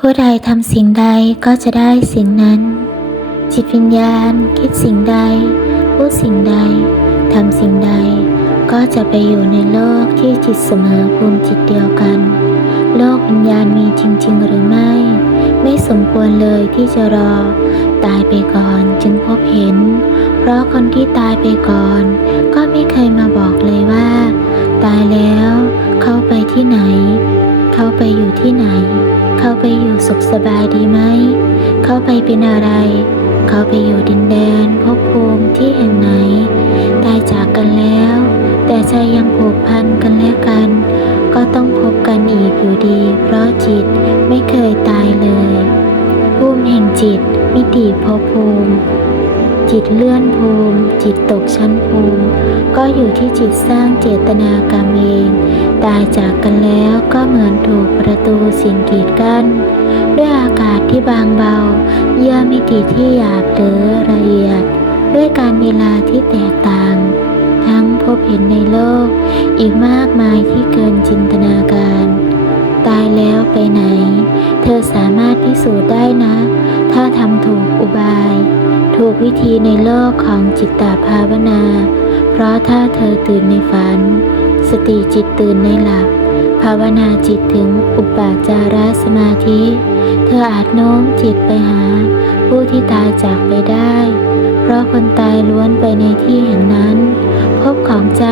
ผู้ใดทำสิ่งใดก็จะได้สิ่งนั้น จิตวิญญาณคิดสิ่งใด พูดสิ่งใดทำสิ่งใด ก็จะไปอยู่ในโลกที่จิตเสมอภูมิจิตเดียวกัน โลกวิญญาณมีจริง ๆ หรือไม่ ไม่สมควรเลยที่จะรอ ตายไปก่อนจึงพบเห็น เพราะคนที่ตายไปก่อน ก็ไม่เคยมาบอกเลยว่า ตายแล้ว เขาไปที่ไหน เขาไปอยู่ที่ไหน เขาไปอยู่สุขสบายดีไหม เขาไปเป็นอะไร เขาไปอยู่ดินแดนภพภูมิที่แห่งไหน ตายจากกันแล้ว แต่ใจยังผูกพันกันและกัน ก็ต้องพบกันอีกอยู่ดี เพราะจิตไม่เคยตายเลย ภูมิแห่งจิตมิติภพภูมิ จิตเลื่อนภูมิ จิตตกชั้นภูมิ ก็อยู่ที่จิตสร้างเจตนากรรมเอง ตายจากกันแล้วก็เหมือนถูกประตูสิ่งกีดกั้นด้วยอากาศที่บางเบา เยื่อมิติที่หยาบหรือละเอียด ด้วยการเวลาที่แตกต่าง ทั้งพบเห็นในโลก อีกมากมายที่เกินจินตนาการ ตายแล้วไปไหน เธอสามารถพิสูจน์ได้นะ ถ้าทำถูก อุบาย ถูกวิธีในโลกของจิตตภาวนา เพราะถ้าเธอตื่นในฝัน สติจิตตื่นในหลับ ภาวนาจิตถึงอุปาจารสมาธิ เธออาจโน้มจิตไปหา ผู้ที่ตายจากไปได้ เพราะคนตายล้วนไปในที่แห่งนั้น พบของใจ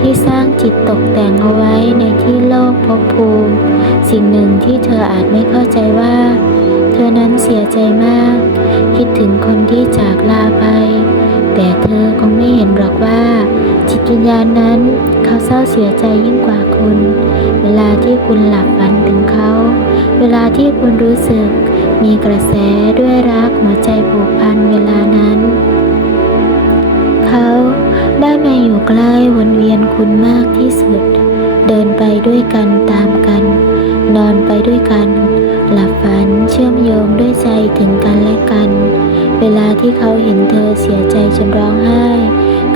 ที่สร้างจิตตกแต่งเอาไว้ในที่โลกภพภูมิ สิ่งหนึ่งที่เธออาจไม่เข้าใจว่า เธอนั้นเสียใจมาก คิดถึงคนที่จากลาไป แต่เธอคงไม่เห็นหรอกว่า จิตวิญญาณนั้นเขาเศร้าเสียใจยิ่งกว่าคุณ เวลาที่คุณหลับฝันถึงเขา เวลาที่คุณรู้สึก มีกระแสด้วยรักหัวใจผูกพันเวลานั้น เขาได้มาอยู่ใกล้วนเวียนคุณมากที่สุด เดินไปด้วยกันตามกัน นอนไปด้วยกันหลับฝัน เชื่อมโยงด้วยใจถึงกันและกัน เวลาที่เขาเห็นเธอเสียใจจนร้องไห้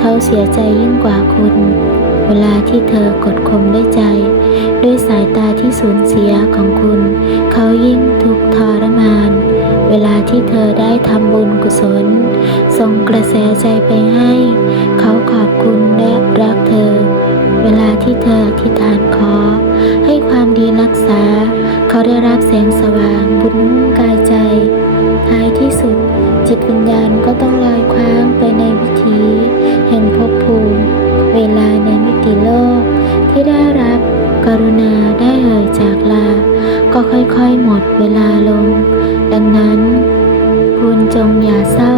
เขาเสียใจยิ่งกว่าคุณ เวลาที่เธอกดข่มด้วยใจ ด้วยสายตาที่สูญเสียของคุณ เขายิ่งทุกข์ทรมาน เวลาที่เธอได้ทำบุญกุศล ส่งกระแสใจไปให้ เขาขอบคุณและรักเธอ เวลาที่เธออธิษฐานขอ ความดีรักษา เขาได้รับแสงสว่างบุญมุ่งกายใจ ท้ายที่สุด จิตวิญญาณก็ต้องลอยคว้างไปในวิถีแห่งภพภูมิ เวลาในมิติโลก ที่ได้รับกรุณาได้เอ่ยจากลา ก็ค่อยๆหมดเวลาลง ดังนั้นคุณจงอย่าเศร้า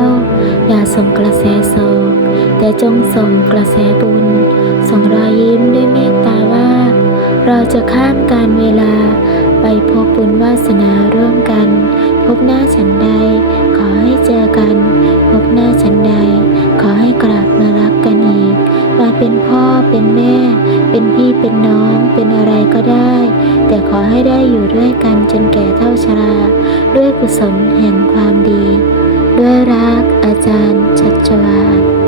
อย่าส่งกระแสโศกแต่จงส่งกระแสบุญส่งรอยยิ้มด้วยเม จะข้ามการเวลา ไปพบบุญวาสนาร่วมกัน พบหน้าฉันใด ขอให้เจอกัน พบหน้าฉันใด ขอให้กลับมารักกันอีก มาเป็นพ่อเป็นแม่ เป็นพี่เป็นน้องเป็นอะไรก็ได้ แต่ขอให้ได้อยู่ด้วยกันจนแก่เท่าชรา ด้วยกุศลแห่งความดี ด้วยรักอาจารย์ชัชวาน